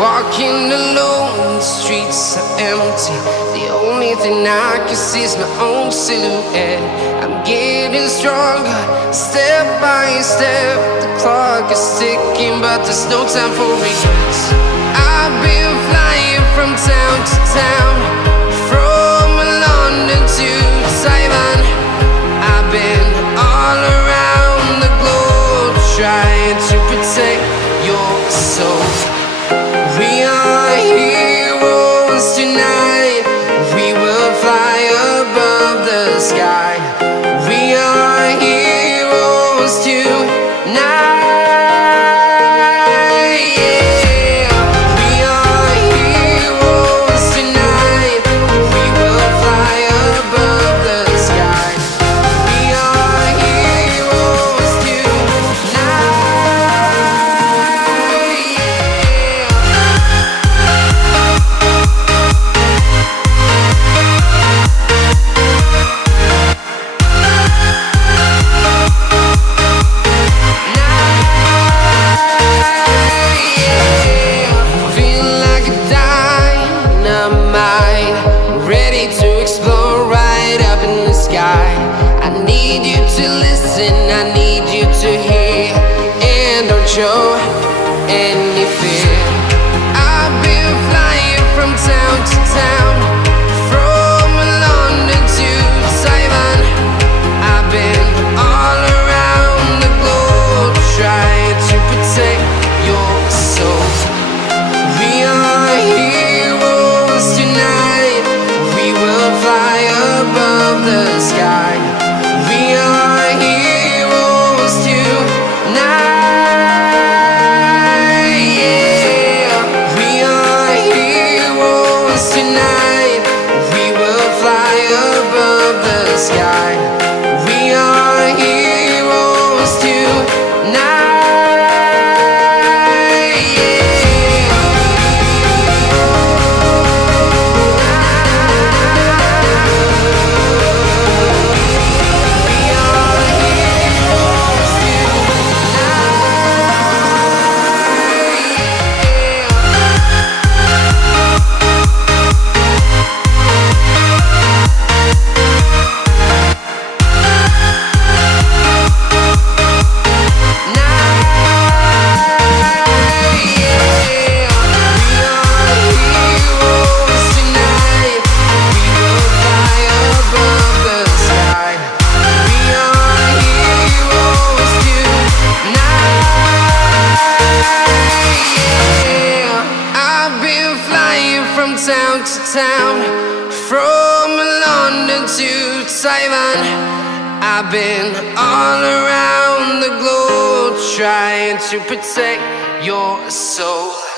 Walking alone, the streets are empty. The only thing I can see is my own silhouette. I'm getting stronger, step by step. The clock is ticking, but there's no time for regrets. I've been flying from town to town, from London to Taiwan. I've been all around the globe, trying to protect your soul. We are heroes tonight. We will fly above the sky. We are heroes tonight. Yeah. We are heroes tonight. We will fly above the sky. We are heroes tonight. I need you to listen, I need you to hear, and don't show any fear. I've been flying from town to town, from London to Taiwan. I've been all around the globe, trying to protect your soul. We are heroes tonight. We will fly above the sky. We are heroes tonight. Yeah. We are heroes tonight. town, from London to Taiwan. I've been all around the globe trying to protect your soul.